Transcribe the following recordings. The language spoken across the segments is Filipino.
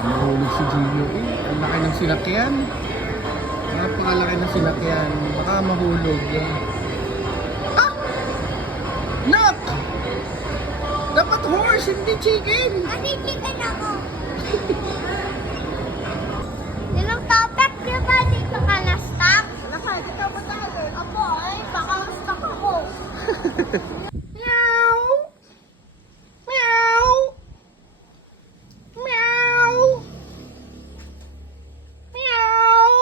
Mahulog si Gio eh. Ang laki ng sinakyan. Napakalaki ng sinakyan. Baka mahulog. Ah! Nak! Dapat horse, hindi chicken. Ano chicken ako? Ilang topic di ba dito ka na-stuck? Naka, dito ba tayo? Apo, ay baka na-stuck ako. Meow! Meow! Meow! Meow!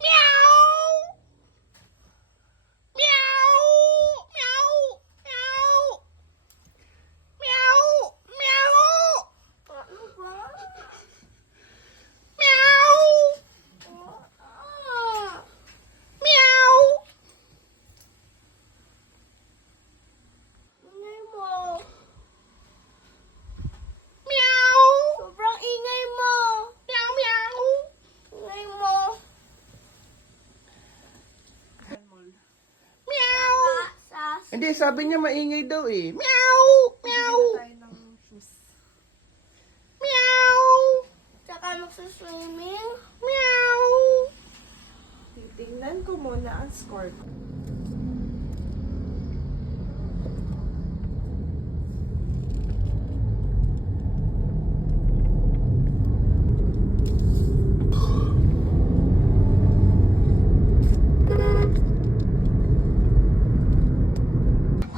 Meow! Meow! Meow! Meow! Meow! Meow! Ano ba? Meow! Ah. Meow! Ingay mo. Meow! Sobrang ingay mo. Meow! Meow! Ingay mo. Meow! Sas. Hindi, sabi niya maingay daw eh. Meow! Meow! Tayo ng shoes. Meow! Tsaka magsuswimming. Meow! Titingnan ko muna ang score ko.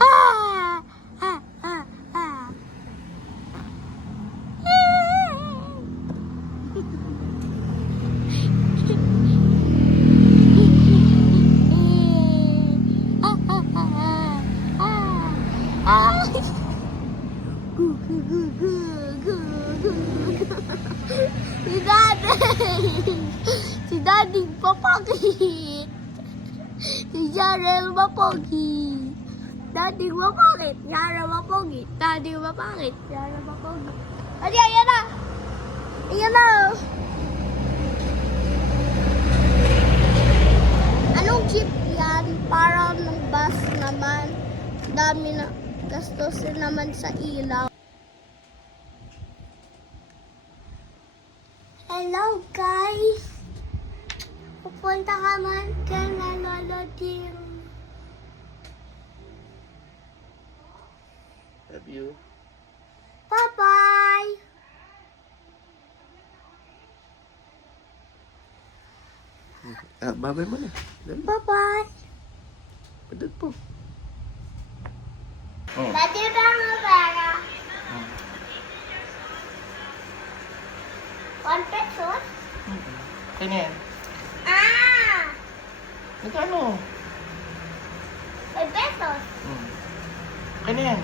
Ah! Ah! Ah! Ah! Si Daddy! Si Daddy papakit! Si Jarel mapogit! Daddy mapakit! Yara mapogit! Daddy mapakit! Yara mapogit! Adi, ayan na! Ayan na! Anong jeep yan? Parang ng bus naman. Dami na gastusin naman sa ilaw. Hello guys! Pupunta ka man ka na Lolo Tim. Love you. Bye-bye! Babay mo na. Dali. Bye-bye! Padad po. Oh. Daddy ba nga pera? 1 pesos? Kanya yan. Ah! Magkano? 5 pesos? Kanya yan.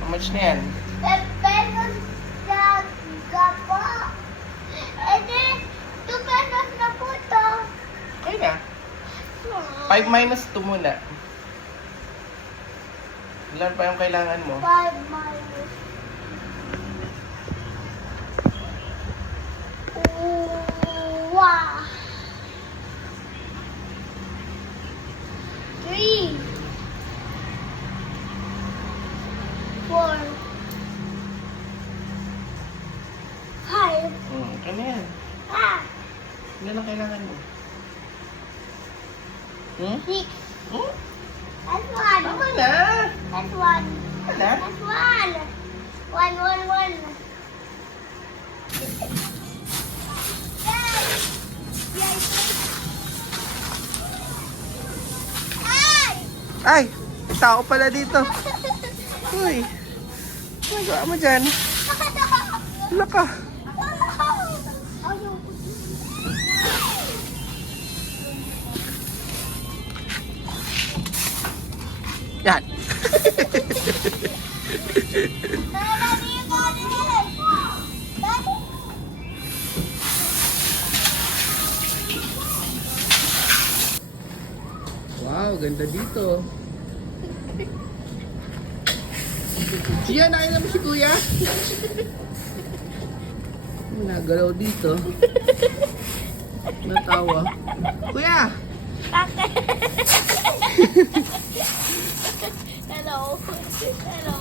How much na yan? 5 pesos na po. Eh di, 2 pesos na po to. Okay na. 5 minus 2 muna. Ilan pa yung kailangan mo? 5 minus. Wow. 3 4 5 Kanya yan. ah, Ilan ang kailangan mo? 6. Hmm? That's 1. Tama na. That's 1. Tama na. That's 1. 1, 1, 1. Ay! Ay! May tao pala dito. Uy! Nagawa mo dyan? Wala ka. Yan. Wow, ganda dito. Siya, nakita mo si Kuya? Nagalaw dito. Natawa. Kuya! Hello. Hello.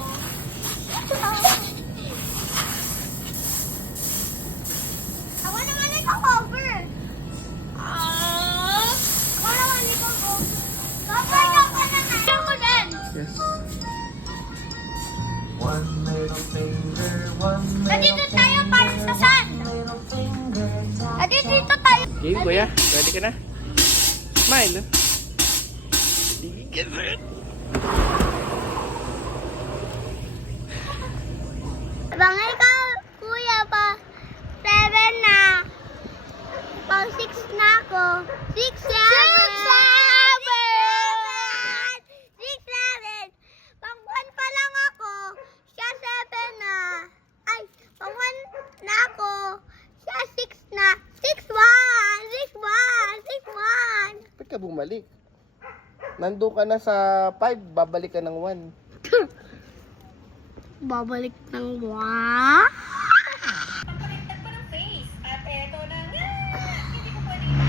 Nandito tayo para sa sand. Nandito tayo. Game, kuya. Ready ka na? Smile. Bangay ka, kuya, pa 7 na. Pang 6 na ako. 6, 7! 6, 7! Pang 1 pa lang ako. Siya 7 na. Ay, pang 1 na ako. Siya 6 na. 6, 1! 6, 1! 6, 1! Ba't ka bumalik? Nandun ka na sa 5, babalik ka ng 1. Babalik ng 1. Pagpaliktad ko ng face. At eto na nga. Hindi ko pwede iba.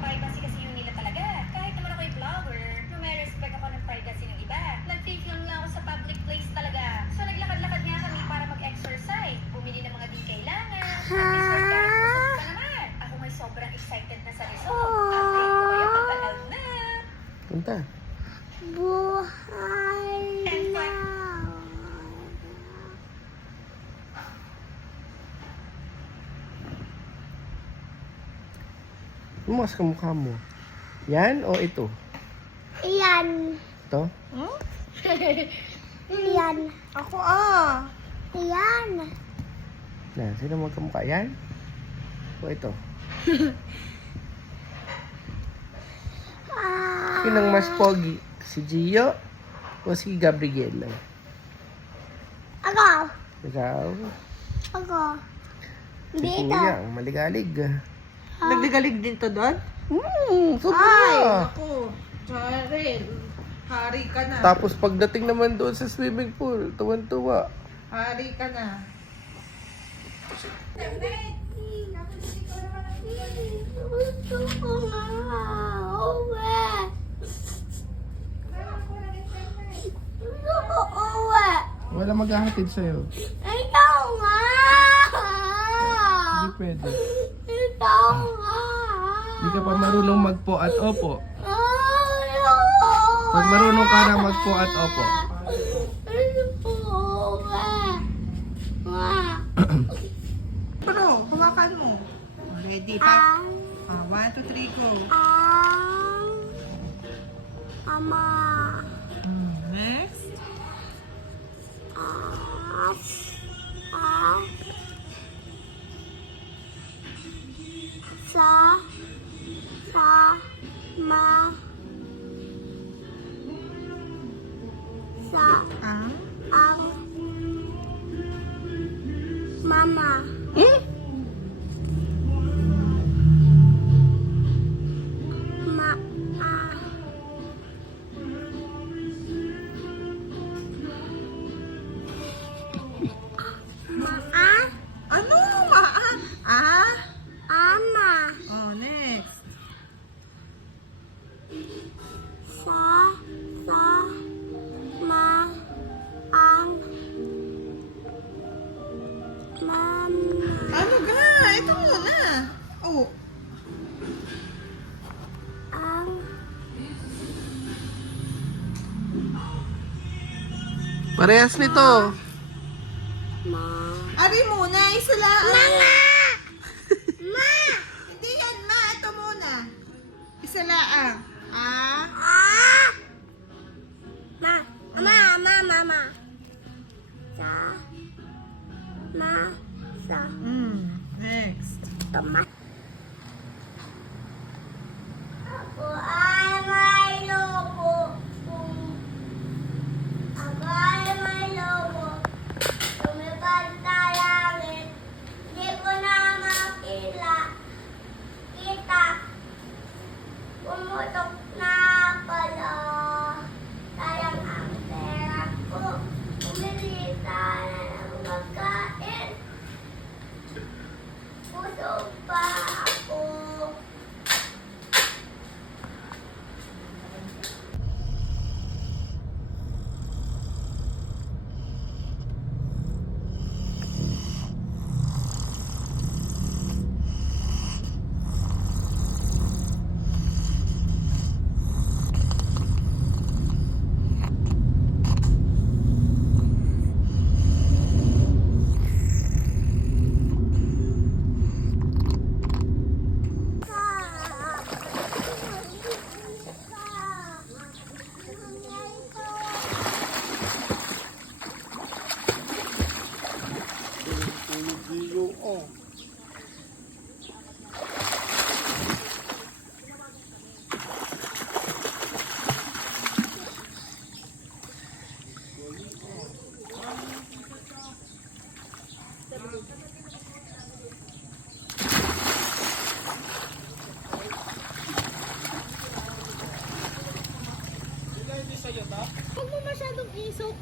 Privacy kasi yung nila talaga. Kahit naman ako'y vlogger, may respect ako ng privacy ng iba. Nag-film lang ako sa public place talaga. So naglakad-lakad nga kami para mag-exercise. Bumili ng mga di kailangan. Mag-resort ka. Pa naman. Ako may sobrang excited na sa resort. Update ko kayo pagpanood na. Punta. Buhay na. Lumas ka mukha mo. Yan o ito? Iyan. Ito? Iyan. Ako Iyan. Yan. Sino magkamukha? Yan? O ito? Sino ang mas pogi? Si Gio o si Gabriela? Ako. Ikaw? Ako. Si Dito. Kuya, ang maligalig. Nagdigalig din to doon? Sobra! Ako. Jaren. Hari ka na. Tapos pagdating naman doon sa swimming pool, tuwan-tuwa. Hari ka na. Gusto ko nga. Uwi. Gusto ko uwi. Wala maghahatid sa'yo. Ikaw nga. Hindi pwede. Ikaw nga. Hindi ka pa marunong magpo at opo. Ayoko. Pag marunong ka na magpo at opo. Gusto ko uwi. Nga. Pero, hawakan mo. Ready? Ang 1, 2, 3, go. Ama. Next. Ma. Ang. Ang. Mama. Ma. Ano? Ama. Oh, next. Ma. Ang. Mama. Ano ga? Ito muna. Oh. Ang. Parehas nito. Ma. Ari muna, isa lang. Mama! Ma! Hindi yan, ma. Ito muna. Isa lang. Ah. Mama. Sa. Next. Tomat. Ako ay may lobo. Ako ay may lobo. Lumipad sa langit. Di ko na kita. Pumutok na pala. Sayang ang pera ko. Bumili sana ng pagkain. Puso pa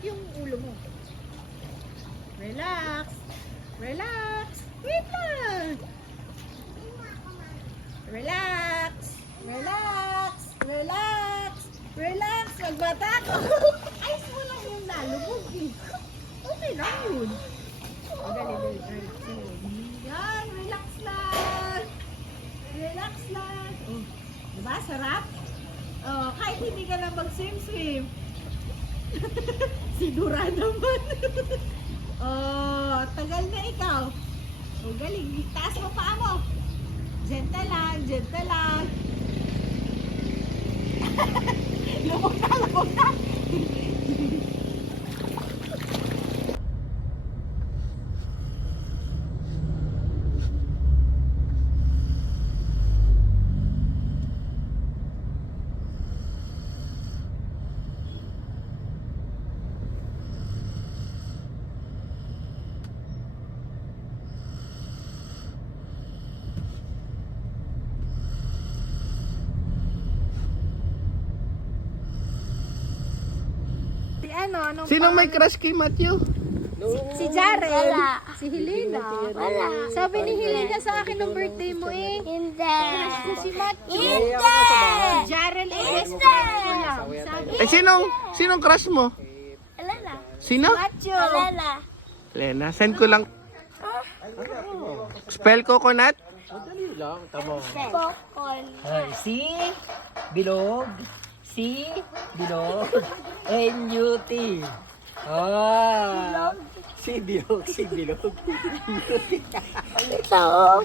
yung ulo mo. Relax. Relax. Wait lang. Relax. Relax. Relax. Relax. Magbata ko. Ayos mo lang yung nalubog eh. Okay lang yun. O, dali. Yan. Relax lang. Relax lang. Oh, diba? Sarap? Oh, kahit hindi ka na mag-swim. Sigurado naman. Oh, tagal na ikaw. Oh, galing. Taas mo paa mo. Gentle lang. Lumog na. Si ano, Sinong may crush kay Matthew? Si Jaren. Wala. Si Helena. Wala. Sabi ni Helena sa akin ng birthday mo eh. Hindi. Crush ko si Matthew. Hindi. Jaren eh. Best Hindi. friend ko lang. Sabi Eh, sinong crush mo? Alala. Sino? Matthew. Alala. Lena, send ko lang. Spell coconut? Bokol. Si Bilog. Si Bilog. N-U-T. Ah. Si Bilog. Ito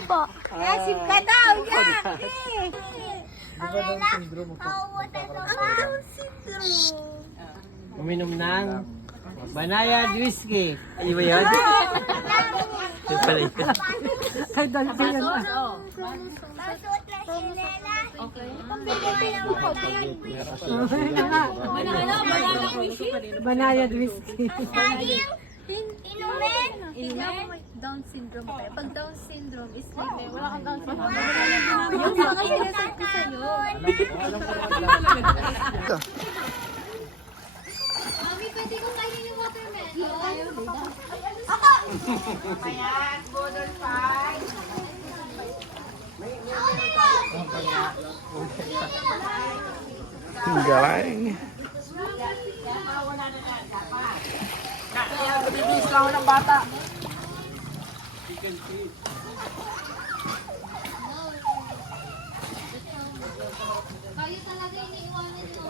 po. Asim ka daw. Yeah. Alala. Kauutan mo ba? Down syndrome. Uminom ng Banayad whiskey. Ay ba yan? Yung pala yun. Masuot na si Lela. Okay. Banayad whiskey. Saging. Inumin. Down syndrome tayo. Pag Down syndrome is like, wala kang Down syndrome. Yung mga sinasabi ko sa'yo. Mami, pwede ko kainin yung watermelon? Ayan, Bodol 5. Ang galing. Bibis lang ako ng bata. Kayo talaga iniiwanan mo.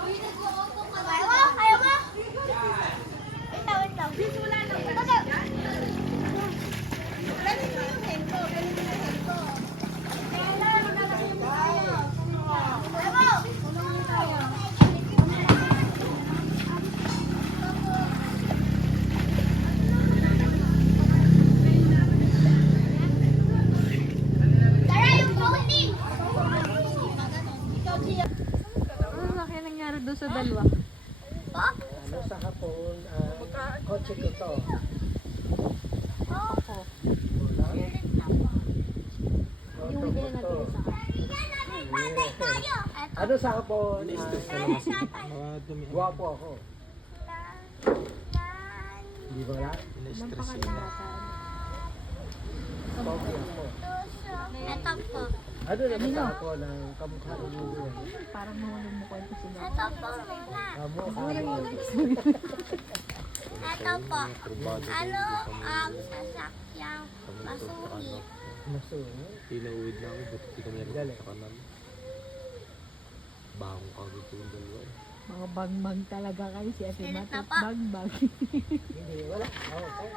Uy, nag-o-auto ka na. Ayaw mo? Wait lang. Tara, yung voting! Ano laki nangyari doon sa dalawa? Ano sa hapon, kotse ko to. Yung hindi na natin sa Ano sa hapon, guwapo ako. Di ba lang? Pogi ako. Ito po. Ano naman sa hapon ang kamukha ng mundo yan? Ito po muna. Amo, Ito po. Ano sasakyang masuhi? maso. Tinawid na ako, buti di kami Dali. sa kanan. Bahong kagad yung dalawa. Mga bang-bang talaga kayo si Ate Pilit na Matot. pa. Bang-bang. Hindi, wala. Okay.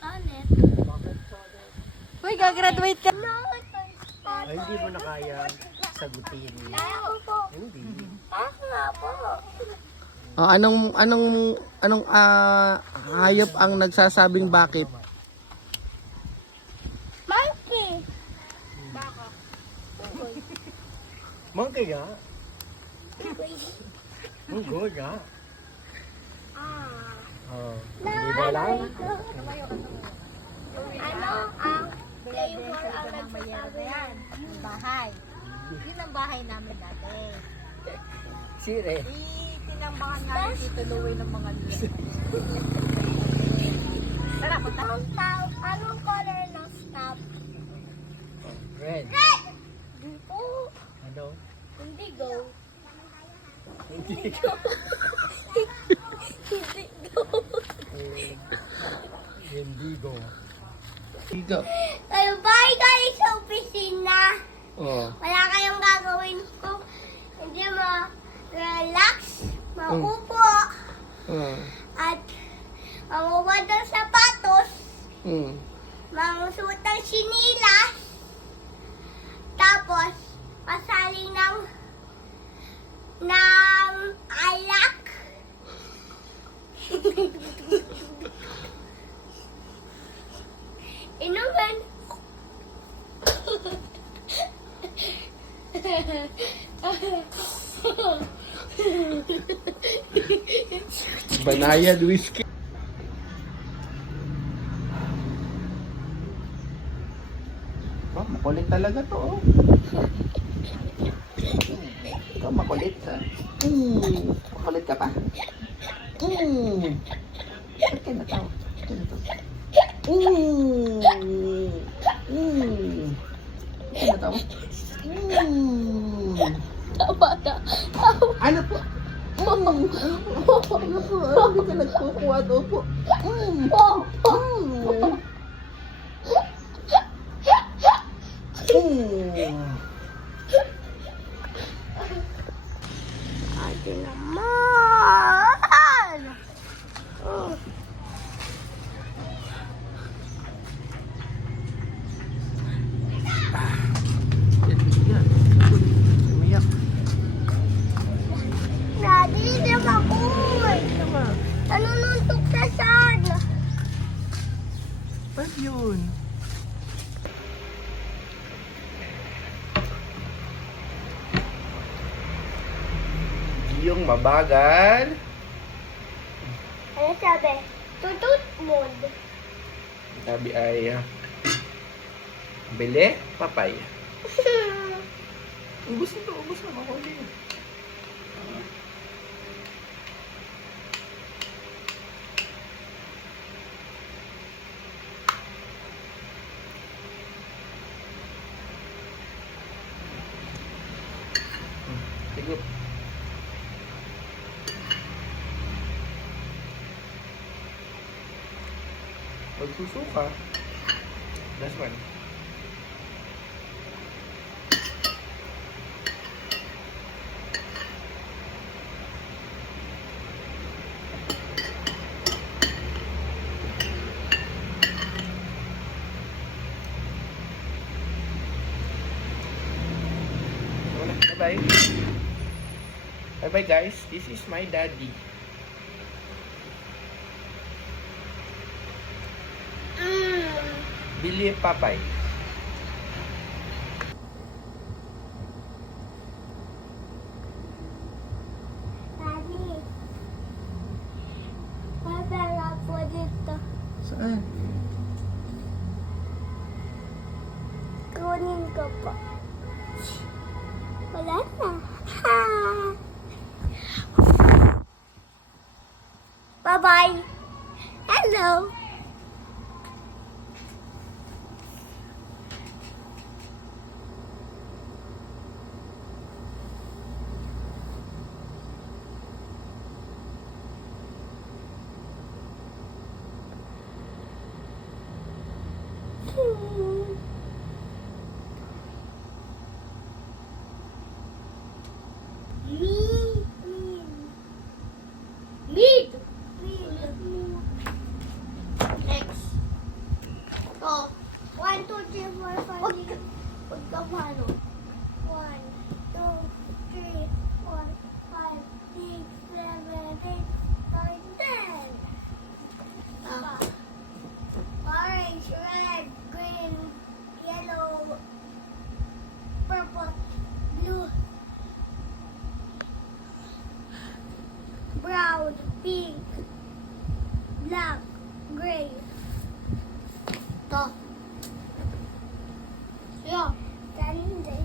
Anet. Uy, gagraduate ka. Ay, hindi mo na kaya sagutin. Ako po. Hindi. Ako nga po. Anong hayop ang nagsasabing bakit? Monkey. Monkey nga. Unggoy nga. Oh, di ba lang? Ano ang flavor ang nagsasabi? Bahay. Yun ang bahay namin dati. Sire. inambahan nga ni Tito Louie ng mga nila. Tara, punta. Anong color ng stop? Red. Red! Oh, Ano? indigo. Indigo. Indigo. Indigo. Indigo. Kayo ba kayo sa opisina? Oh. Wala kayong gagawin kung hindi ma-relax, maupo, Oh. at manguwad ng sapatos, Mm. mangsuot ng sinilas, tapos pasali ng alak. Inuman. Banayad whiskey. Oh, makulit talaga to, oh. Ikaw makulit, ha? Makulit ka pa? Ba't ka natawa? Ba't ka natawa? Ba't ka natawa? Ano po? Ano po? Hindi ka nagkukuha to po. Ate naman. Yan. Umiyak. Daddy, di makuha. Nanununtok sa saan. Ba't yun? Yung mabagal. Ano sabi? Tutut mode. Sabi ay bili, papay. Ubus na to, ubus na. Makuli. Sige. Magsusuka. Last one. Bye-bye. Bye-bye guys. This is my daddy. Bili papay. Daddy. Papera po dito. Saan? Kunin ko po. Wala na. Ha! Bye-bye. Hello. Meat. Next. Oh. 1, 2, 3, 4, 5. Huwag ka mano. 1, 2, 3, 4, 5, 6, 7, 8, 9, 10. Orange, red, green, yellow, purple, blue, brown, pink, black, gray. To. Yeah. Sunday.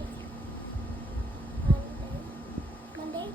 Monday.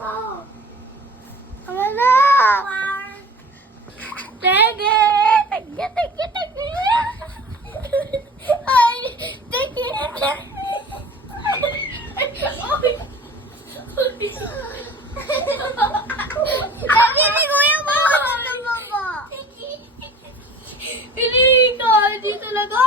Oh. Tama na. Tege. Tege. Ay, tege. Lagi ni Kuya mo. Hindi ka. Hindi talaga.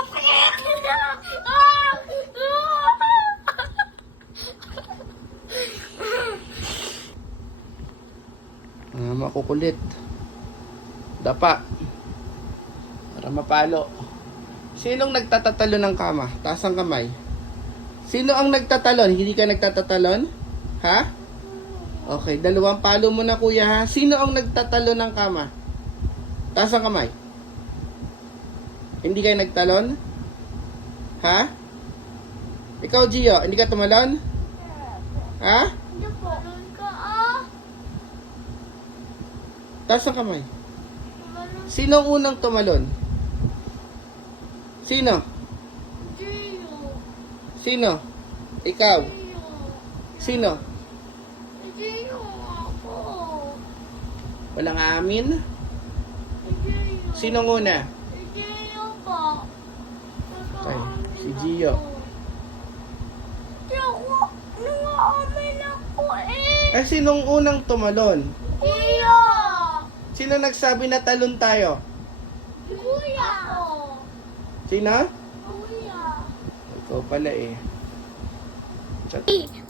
Makukulit. Dapa. Para mapalo. Sinong nagtatatalo ng kama? Taas ang kamay. Sino ang nagtatalon? Hindi ka nagtatatalon? Ha? Okay, 2 palo mo na kuya ha. Sino ang nagtatalon ng kama? Taas ang kamay. Hindi ka nagtalon? Ha? Ikaw Gio, hindi ka tumalon? Ha? Hindi po. Taas ang kamay. Sino ang unang tumalon? Sino? Sino? Ikaw? Sino? ako. Walang amin? Sino ang una? Po. Okay, si Gio. Hindi ako. Nangaamin ako eh. Eh, sinong unang tumalon? Gio. Sino nagsabi na talon tayo? Kuya. Sino? Kuya. Ikaw pala eh.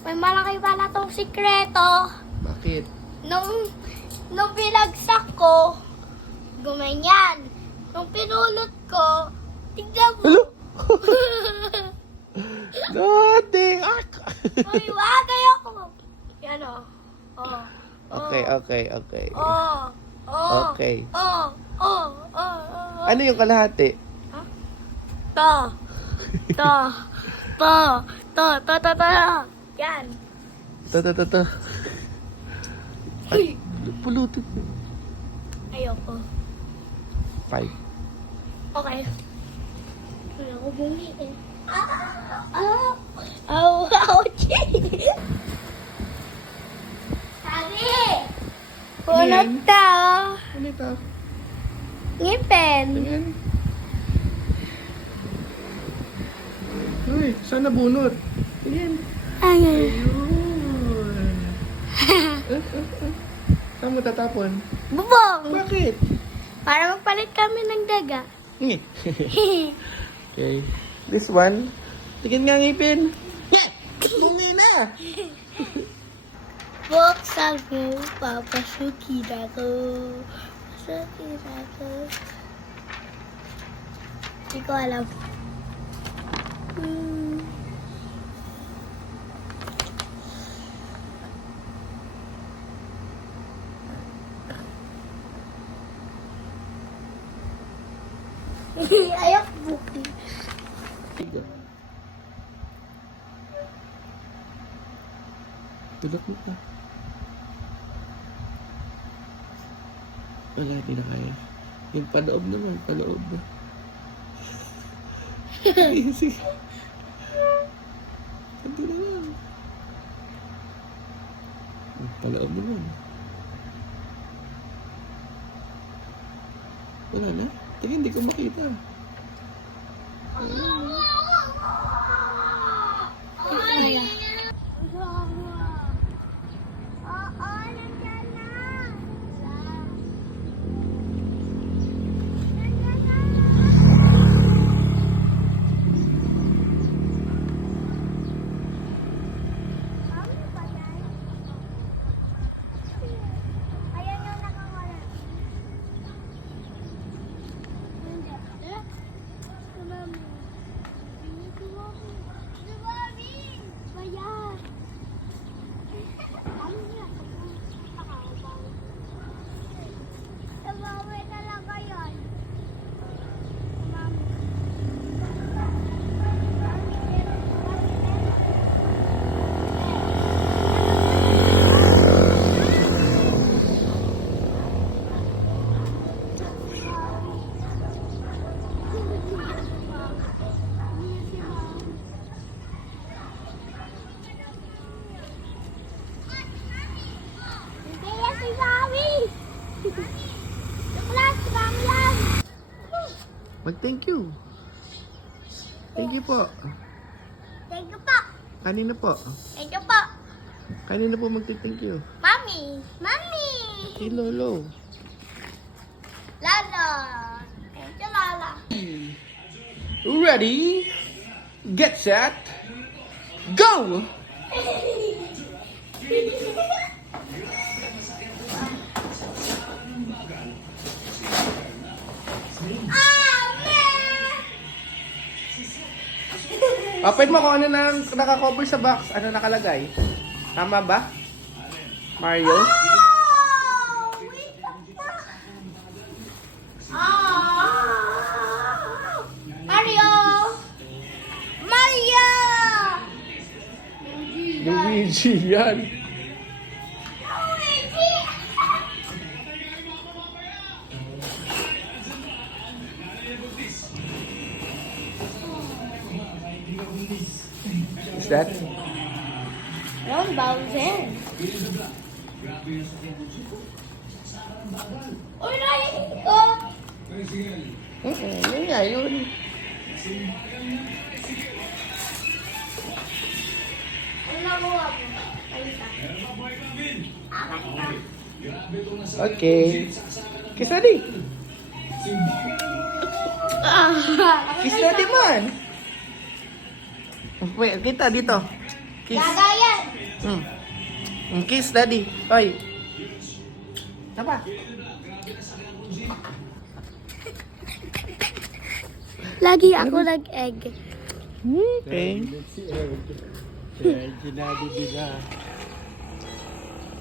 May malaki pala tong sikreto. Bakit? Nung pinagsak ko, gumanyan. Nung pinulot ko, tignan mo. Dating ak! Uy, wagay ako. Yan o. Oh. Okay. Oh. Okay. Oh. Ano yung kalahati? To. Yan. To. Ay, pulutin. Ayoko. 5. Okay. Wala ko bumiin. Ouch! Sabi! Punot daw. Ano ito? Ngipin. Tingnan. Uy, saan nabunot? Tingnan. Ayun. Ayun. Saan mo tatapon? Bubong! Bakit? Para magpalit kami ng daga. Ngi. Okay. This one. Tingin nga ngipin. Bungi na. Buksan mo, papasukin ako. Papasukin ako. Hindi ko alam. Ayak buki. Tulog mo pa. Wala, hindi na kaya. Yung paloob naman, paloob. Sige. Hindi na lang. Yung paloob naman. Wala na? Tingin, hindi ko makita. Mag-thank you. Thank you po. Thank you po. Kanino po? Thank you po. Kanino po magti-thank you? Mami. Mami. Kay Lolo. Lala. Thank you, Lala. Ready? Get set. Go! Open mo kung ano na nakakover sa box. Ano nakalagay? Tama ba? Mario? Oh, wait pa. Mario. Mario. Luigi yan. Luigi. Is that? Ron Bowser. Uy, narinig ko. Yun nga, yun. Ano nakuha mo? Okay. Kiss daddy. Kiss daddy man. Wait, kita dito. Kiss. Gagayan. Kiss daddy. Hoy. Apa? Lagi ako nag-egg. Okay. Ginadi bila.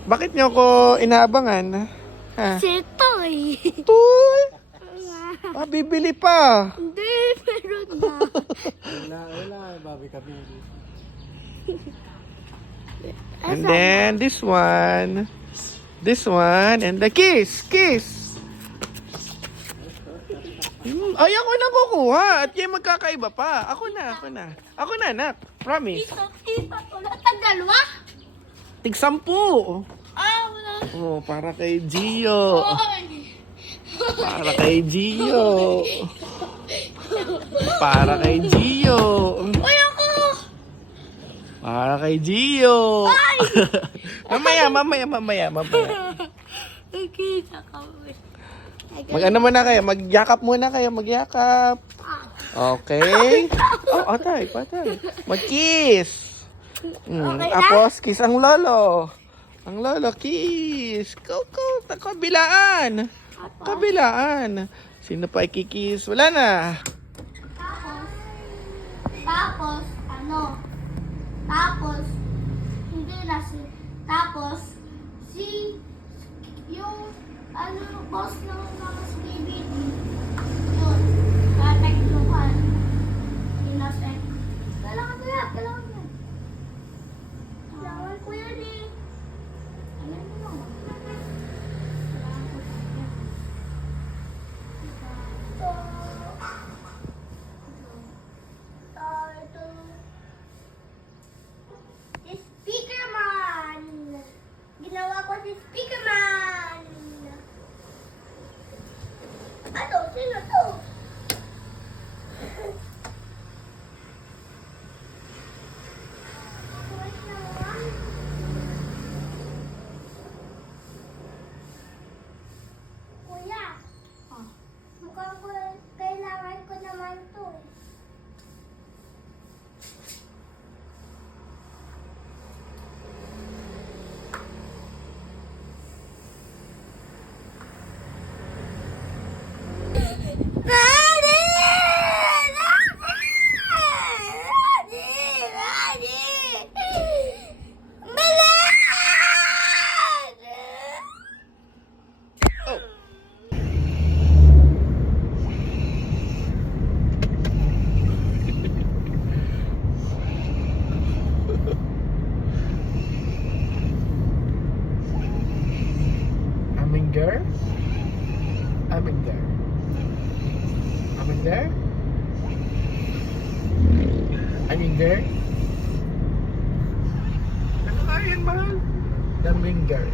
Bakit niyo ako inaabangan? Ha? Si Toy. Toy! Bibili pa. Hindi, meron na. Wala, babi kami. And then this one. This one. And the kiss. Kiss. Ay, ako na kukuha. At yung magkakaiba pa. Ako na. Ako na, anak. Promise. Tito, wala tang dalawa? Tig 10. Wala. Oh, para kay Gio. Oy. Para kay Gio. Para kay Gio. Uy, ako. Para kay Gio. mamaya. Nakita kami. Mag-ano muna kayo? Magyakap muna kayo. Magyakap. Okay. Oh, patay. Mag-kiss. Okay na? Tapos, kiss ang lolo. Ang lolo, kiss. Go. Kabilaan. Sino pa ikikiss? Wala na. Tapos, ano? Tapos, hindi na si... Tapos, si... Yung, ano, boss ng mga BBD. Yun. Katekluhan. Inasek. Kailangan ko yan. Kailangan ko yan eh. Ayan mo. Kailangan ko yan. Ito. Si Speaker Man. Ginawa ko si Speaker Man. Ano? Sino to? Wait naman. Kuya. Mukhang kailangan ko naman to eh. I'm there. Ano nga yun, mahal? The Minger.